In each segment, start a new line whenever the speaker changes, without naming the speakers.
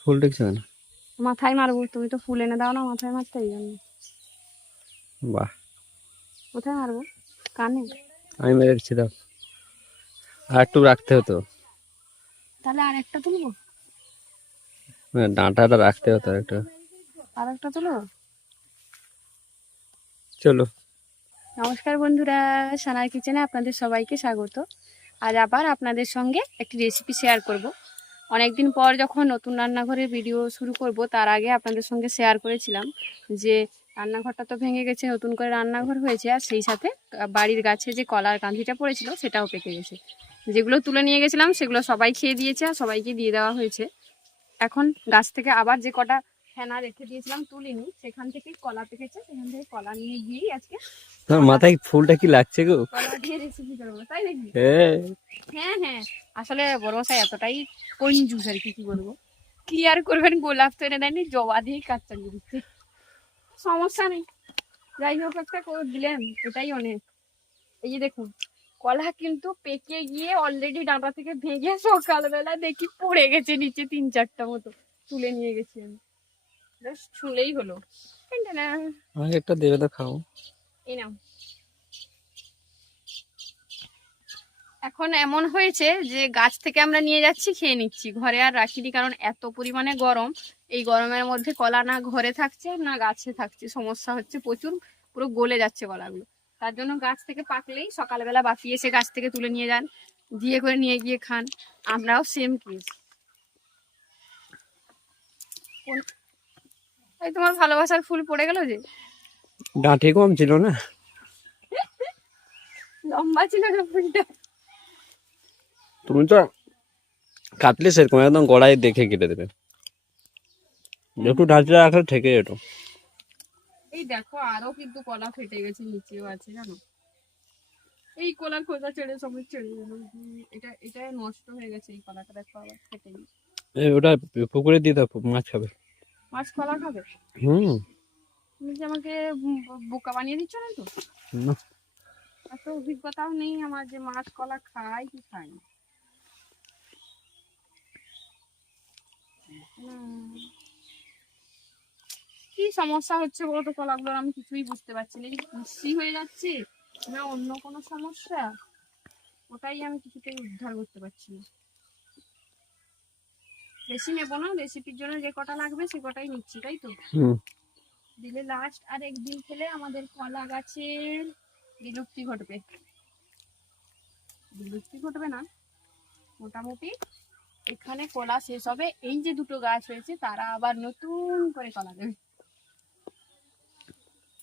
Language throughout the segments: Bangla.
ফুল দেখছ কেন?
মাথায় মারবো তুমি তো ফুল এনে দাও না মাথায় মারতে এই জন্য।
বাহ।
কোথায় মারবো? কানে?
আমি মেরে দিচ্ছি দাও। আর একটু রাখতে হতো।
তাহলে আর একটা তুলবো?
ডাঁটাটা রাখতে হতো একটু।
আর একটা তুলবো
চলো।
নমস্কার বন্ধুরা, সানার কিচেনে আপনাদের সবাইকে স্বাগত। আজ আবার আপনাদের সঙ্গে একটি রেসিপি শেয়ার করব। অনেকদিন পর যখন নতুন রান্নাঘরের ভিডিও শুরু করব, তার আগে আপনাদের সঙ্গে শেয়ার করেছিলাম যে, রান্নাঘরটা তো ভেঙে গেছে, নতুন করে রান্নাঘর হয়েছে, আর সেই সাথে বাড়ির গাছে যে কলার কাঁধিটা পড়েছিল, সেটাও পেকে গেছে। যেগুলো তুলে নিয়ে গেছিলাম, সেগুলো সবাই খেয়ে দিয়েছে, আর সবাইকে দিয়ে দেওয়া হয়েছে। এখন গাছ থেকে আবার যে কটা ফেনা রেখে দিয়েছিলাম তুলিনি। সেখান থেকে কলা পেকেছে সেখান থেকে কলা নিয়ে গিয়েই আজকে
তোমার মাথায় ফুলটা কি লাগছে গো?
কলা দিয়ে রেসিপি করব তাই নাকি?
হ্যাঁ।
হ্যাঁ হ্যাঁ। আসলে বড় মশাই এতটাই কঞ্জুস আর কি কি বলব? ক্লিয়ার করবেন গোলাপ তো এনে দেয়নি জবা দিয়ে কাজ চালিয়ে দিচ্ছে। সমস্যা নেই। যাই হোক একটা করে দিলেন এটাই অনেক। এই যে দেখুন কলা কিন্তু পেকে গিয়ে অলরেডি ডাঁটা থেকে ভেঙে সকালবেলা দেখি পড়ে গেছে নিচে তিন চারটা মতো তুলে নিয়ে গেছি আমি। ছুলেই হলো।
আমাকে একটা দেবে তো খাও।
এই নাও। এখন এমন হয়েছে যে গাছ থেকে আমরা নিয়ে যাচ্ছি খেয়ে নিচ্ছি। ঘরে আর রাখিনি কারণ এত পরিমাণে গরম। এই গরমের মধ্যে কলা না ঘরে থাকছে না গাছে থাকছে। সমস্যা হচ্ছে প্রচুর পুরো গলে যাচ্ছে কলাগুলো তার জন্য গাছ থেকে পাকলেই সকালবেলা বাপি এসে গাছ থেকে তুলে নিয়ে যান দিয়ে করে নিয়ে গিয়ে খান। আমরাও সেম কেস এই তোমার ভালোবাসার ফুল পড়ে গেল যে?
ডাঁটি কম ছিল না?
লম্বা ছিল না ফুলটা?
তুমি তো কাটলে সেরকম একদম গড়াই দেখে কেটে দেবে। একটু ঢালতে রাখলে ঠেকে যেত।
এই দেখো আরও কিন্তু কলা ফেটে গেছে নিচেও আছে জানো? এই কলার খোসা ছেড়ে সবই ছেড়ে গেল এটা এটা নষ্ট হয়ে গেছে এই কলাটা দেখো আবার ফেটে গেছে।
এই ওটা পুকুরে দিয়ে দাও মাছ খাবে।
মাছ কলা খাবে?
হুম।
তুমি কি আমাকে বোকা বানিয়ে দিচ্ছ না তো
না।
এত অভিজ্ঞতাও নেই আমার যে মাছ কলা খাই কি খাই না। কি সমস্যা হচ্ছে বলো তো কলাগুলোর? আমি কিছুই বুঝতে পারছি না। কুশি হয়ে যাচ্ছে না অন্য কোনো সমস্যা? ওটাই আমি কিছুতেই উদ্ধার করতে পারছি না। বেশি নেব না রেসিপির জন্য যে কটা লাগবে সে কটাই নিচ্ছি তাই তো? দিলে লাস্ট আর একদিন খেলে আমাদের কলা গাছের বিলুপ্তি ঘটবে। বিলুপ্তি ঘটবে না মোটামুটি। এখানে কলা শেষ হবে এই যে দুটো গাছ হয়েছে তারা আবার নতুন করে কলা দেবে।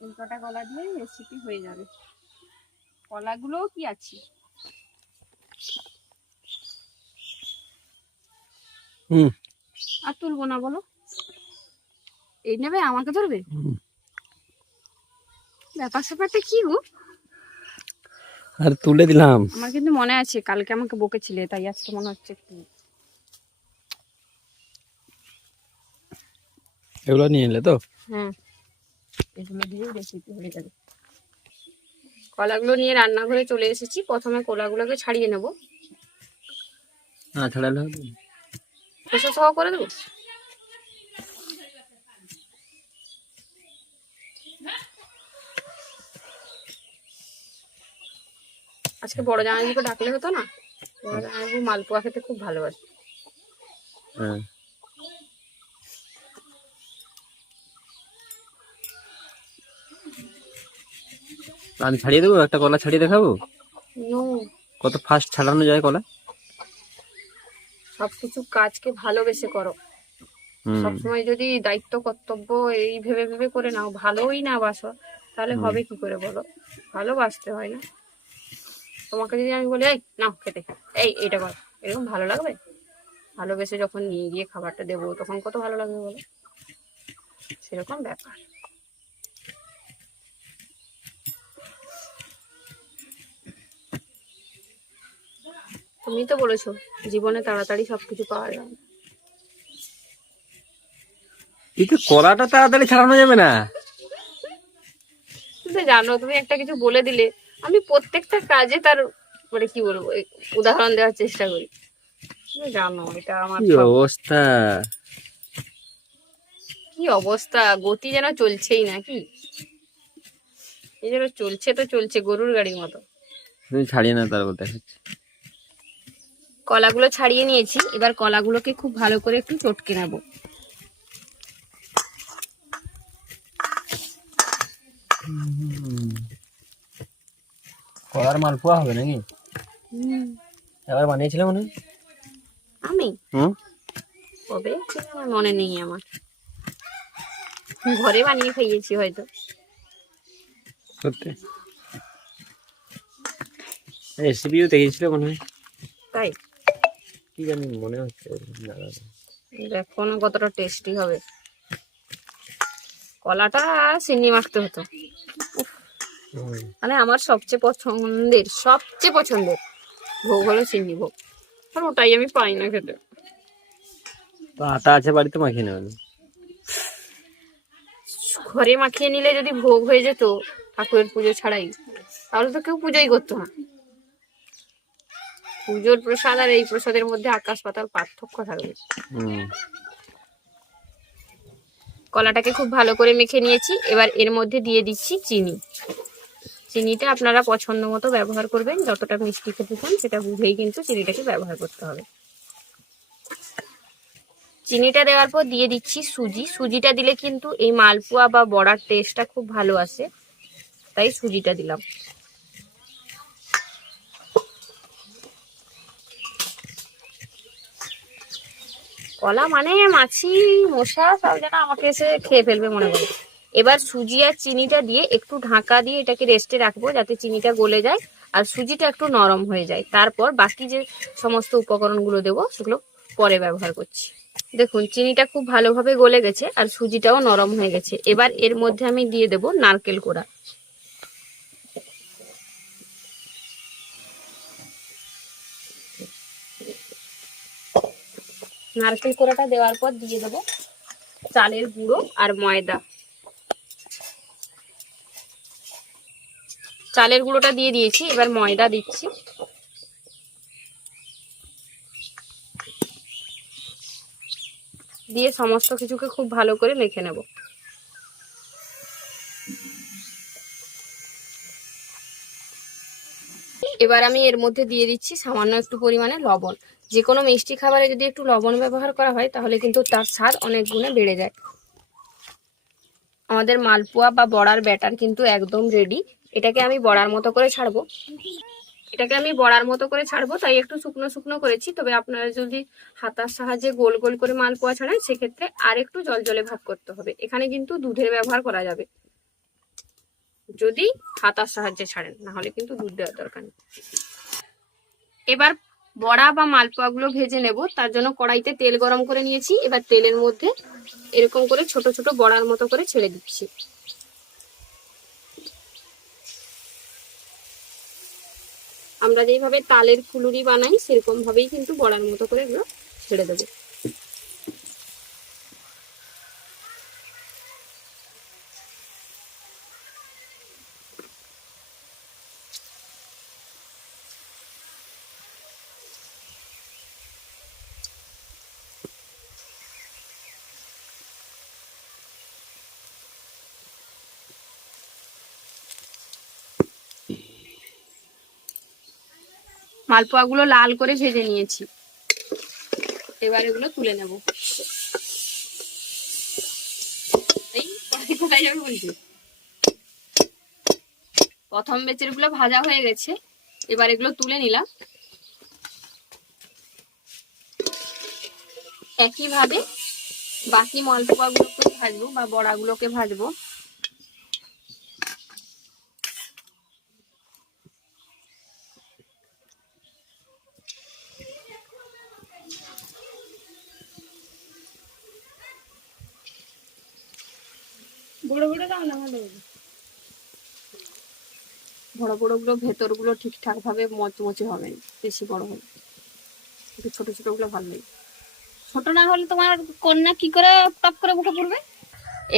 এই কটা কলা দিয়ে রেসিপি হয়ে যাবে। কলাগুলোও কি আছে?
হুম।
আর তুলবো না বলো। এই নেবে আমাকে ধরবে। ব্যাপার স্যাপারটা কি গো?
আর তুলে দিলাম।
আমার কিন্তু মনে আছে কালকে আমাকে বকেছিলে তাই আজকে মনে হচ্ছে একটু।
এগুলো নিয়ে এলে তো?
হ্যাঁ। এগুলো দিয়েই রেসিপি হয়ে যাবে। কলাগুলো নিয়ে রান্নাঘরে চলে এসেছি। প্রথমে কলাগুলোকে ছাড়িয়ে নেব।
না ছাড়ালে হবে
খোসা সহ করে দেবো? আজকে বড় জামাইবাবুকে ডাকলে হতো না? বড় জামাইবাবু মালপোয়া খেতে খুব ভালোবাসে।
হ্যাঁ। আমি ছাড়িয়ে দেবো? একটা কলা ছাড়িয়ে দেখাবো? কত ফাস্ট ছাড়ানো যায় কলা?
সবকিছু কাজকে ভালোবেসে করো। সবসময় যদি দায়িত্ব কর্তব্য এই ভেবে ভেবে করে নাও ভালোই না বাসো তাহলে হবে কি করে বলো? ভালোবাসতে হয় না। তোমাকে যদি আমি বলি এই নাও খেতে। এই এটা কর। এরকম ভালো লাগবে? ভালোবেসে যখন নিয়ে গিয়ে খাবারটা দেবো তখন কত ভালো লাগবে বলো? সেরকম ব্যাপার। তুমি তো বলেছ জীবনে তাড়াতাড়ি সবকিছু পাওয়া যায়।
এই কলাটা তাড়াতাড়ি ছাড়ানো যাবে না।
তুমি জানো তুমি একটা কিছু বলে দিলে আমি প্রত্যেকটা কাজে তার মানে কি বলব উদাহরণ দেওয়ার চেষ্টা করি। তুমি জানো এটা আমার
কি অবস্থা?
কি অবস্থা? গতি যেন চলছেই না কি? এই যেন চলছে তো চলছে গরুর গাড়ির মতো।
তুমি ছাড়িয়ে না তারপর দেখাচ্ছি।
কলাগুলো ছাড়িয়ে নিয়েছি। এবার কলাগুলোকে খুব ভালো করে একটু চটকে নেব।
কলার মালপোয়া হবে নাকি? এবার বানিয়েছিলাম মনে
আমি? কবে? আমার মনে নেই আমার। ঘরে বানিয়ে খাইয়েছি হয়তো।
সত্যি। রেসিপিও দেখেছিল মনে হয়?
তাই।
কি জানি মনে হচ্ছে।
দেখো না কতটা টেস্টি হবে। কলাটা চিনি মাখতে হতো। মানে আমার সবচেয়ে পছন্দের সবচেয়ে পছন্দের ভোগ হলো চিনি ভোগ। আর ওটাই আমি পাই না খেতে।
তো আটা আছে বাড়িতে মাখিয়ে নেবেন?
ঘরে মাখিয়ে নিলে যদি ভোগ হয়ে যেত ঠাকুরের পুজো ছাড়াই তাহলে তো কেউ পুজোই করতো না। পুজোর প্রসাদ আর এই প্রসাদের মধ্যে আকাশ পাতাল পার্থক্য থাকবে। কলাটাকে খুব ভালো করে মেখে নিয়েছি। এবার এর মধ্যে দিয়ে দিচ্ছি চিনি। চিনিটা আপনারা পছন্দ মতো ব্যবহার করবেন। যতটা মিষ্টি খেতে চান সেটা বুঝেই কিন্তু চিনিটাকে ব্যবহার করতে হবে। চিনিটা দেওয়ার পর দিয়ে দিচ্ছি সুজি। সুজিটা দিলে কিন্তু এই মালপোয়া বা বড়ার টেস্টটা খুব ভালো আসে। তাই সুজিটা দিলাম। কলা মানে মাছি, মশা, সব যেন আমাকে এসে খেয়ে ফেলবে মনে করে। এবার সুজি আর চিনিটা দিয়ে একটু ঢাকা দিয়ে এটাকে রেস্টে রাখব যাতে চিনিটা গলে যায় আর সুজিটা একটু নরম হয়ে যায়। তারপর বাকি যে সমস্ত উপকরণগুলো দেবো, সেগুলো পরে ব্যবহার করছি। দেখুন, চিনিটা খুব ভালোভাবে গলে গেছে আর সুজিটাও নরম হয়ে গেছে। এবার এর মধ্যে আমি দিয়ে দেবো নারকেল কোড়া। নারকেল কোড়াটা দেওয়ার পর দিয়ে দেবো চালের গুঁড়ো আর ময়দা। চালের গুঁড়োটা দিয়ে দিয়েছি, এবার ময়দা দিচ্ছি। দিয়ে সমস্ত কিছুকে খুব ভালো করে মেখে নেব। এবার আমি এর মধ্যে দিয়ে দিচ্ছি সামান্য একটু পরিমাণে লবণ। যে কোনো মিষ্টি খাবারে যদি একটু লবণ ব্যবহার করা হয়, তাহলে কিন্তু তার স্বাদ অনেক গুণে বেড়ে যায়। আমাদের মালপোয়া বা বড়ার ব্যাটার কিন্তু একদম রেডি এটাকে আমি বড়ার মতো করে ছাড়বো। এটাকে আমি বড়ার মতো করে ছাড়বো, তাই একটু শুকনো শুকনো করেছি। তবে আপনারা যদি হাতার সাহায্যে গোল গোল করে মালপোয়া ছাড়েন, সেক্ষেত্রে আর একটু জল জলে ভাগ করতে হবে। এখানে কিন্তু দুধের ব্যবহার করা যাবে। যদি হাতার সাহায্যে ছাড়েন না হলে কিন্তু দুধ দেওয়ার দরকার নেই। এবার বড়া বা মালপোয়াগুলো ভেজে নেব। তার জন্য কড়াইতে তেল গরম করে নিয়েছি। এবার তেলের মধ্যে এরকম করে ছোট ছোট বড়ার মতো করে ছেড়ে দিচ্ছি। আমরা যেইভাবে তালের ফুলুরি বানাই সেরকম ভাবেই কিন্তু বড়ার মতো করে এগুলো ছেড়ে দেবো। মালপোয়াগুলো লাল করে ভেজে নিয়েছি। এবার এগুলো তুলে নেব। প্রথম বেচেরগুলো ভাজা হয়ে গেছে। এবার এগুলো তুলে নিলাম। একইভাবে বাকি মালপোয়াগুলোকে ভাজবো বা বড়াগুলোকে ভাজবো। বড় বড় দাও না বড় বড়গুলো ভেতরগুলো ঠিকঠাক ভাবে মচমচে হবে বেশি বড় হবে একটু ছোট ছোটগুলো ভালো লাগে। ছোট না হলে তোমার কন্যা কি করে টপ করে মুখে পড়বে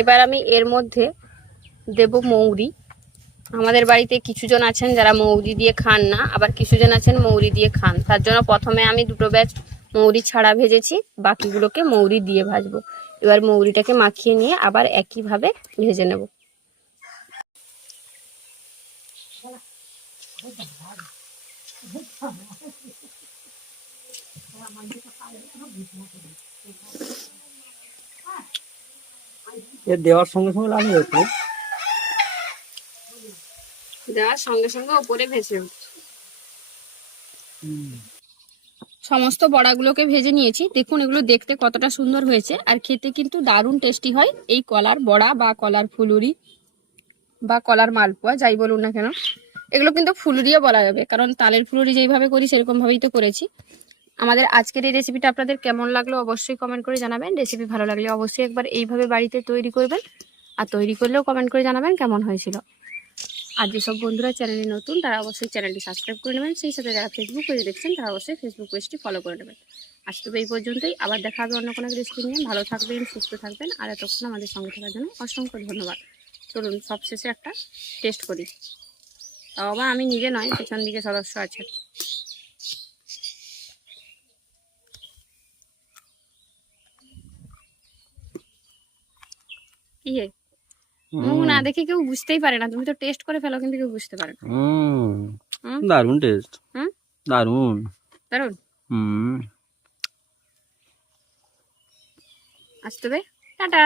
এবার আমি এর মধ্যে দেব মৌরি। আমাদের বাড়িতে কিছুজন আছেন যারা মৌরি দিয়ে খান না আবার কিছুজন আছেন মৌরি দিয়ে খান। তার জন্য প্রথমে আমি দুটো ব্যাচ মৌরি ছাড়া ভেজেছি বাকিগুলোকে মৌরি দিয়ে ভাজবো। এবার মৌরিটাকে মাখিয়ে নিয়ে আবার একইভাবে ভেজে নেব।
দেওয়ার সঙ্গে সঙ্গে লাগে
দেওয়ার সঙ্গে সঙ্গে ওপরে ভেসে উঠছে। সমস্ত বড়াগুলোকে ভেজে নিয়েছি। দেখুন, এগুলো দেখতে কতটা সুন্দর হয়েছে। আর খেতে কিন্তু দারুণ টেস্টি হয় এই কলার বড়া বা কলার ফুলুরি বা কলার মালপোয়া, যাই বলুন না কেন। এগুলো কিন্তু ফুলুরিও বলা যাবে, কারণ তালের ফুলুরি যেইভাবে করি, সেরকমভাবেই তো করেছি। আমাদের আজকের এই রেসিপিটা আপনাদের কেমন লাগল অবশ্যই কমেন্ট করে জানাবেন। রেসিপি ভালো লাগলে অবশ্যই একবার এইভাবে বাড়িতে তৈরি করবেন। আর তৈরি করলেও কমেন্ট করে জানাবেন কেমন হয়েছিল। আর যেসব বন্ধুরা চ্যানেলে নতুন, তারা অবশ্যই চ্যানেলটি সাবস্ক্রাইব করে নেবেন। সেই সাথে যারা ফেসবুক পেজে দেখছেন, তারা অবশ্যই ফেসবুক পেজটি ফলো করে নেবেন। আজ তবে এই পর্যন্তই। আবার দেখা হবে অন্য কোনো রেসিপি নিয়ে। ভালো থাকবেন, সুস্থ থাকবেন। আর এতক্ষণ আমাদের সঙ্গে থাকার জন্য অসংখ্য ধন্যবাদ। চলুন, সবশেষে একটা টেস্ট করি। তাও আবার আমি নিজে নয়, পেছন দিকে সদস্য আছে। হে? মুখ না দেখে কেউ বুঝতেই পারে না। তুমি তো টেস্ট করে ফেলো কিন্তু কেউ বুঝতে পারে না?
দারুণ টেস্ট
হুম?
দারুণ।
দারুণ
হুম।
আসতে হবে। টাটা।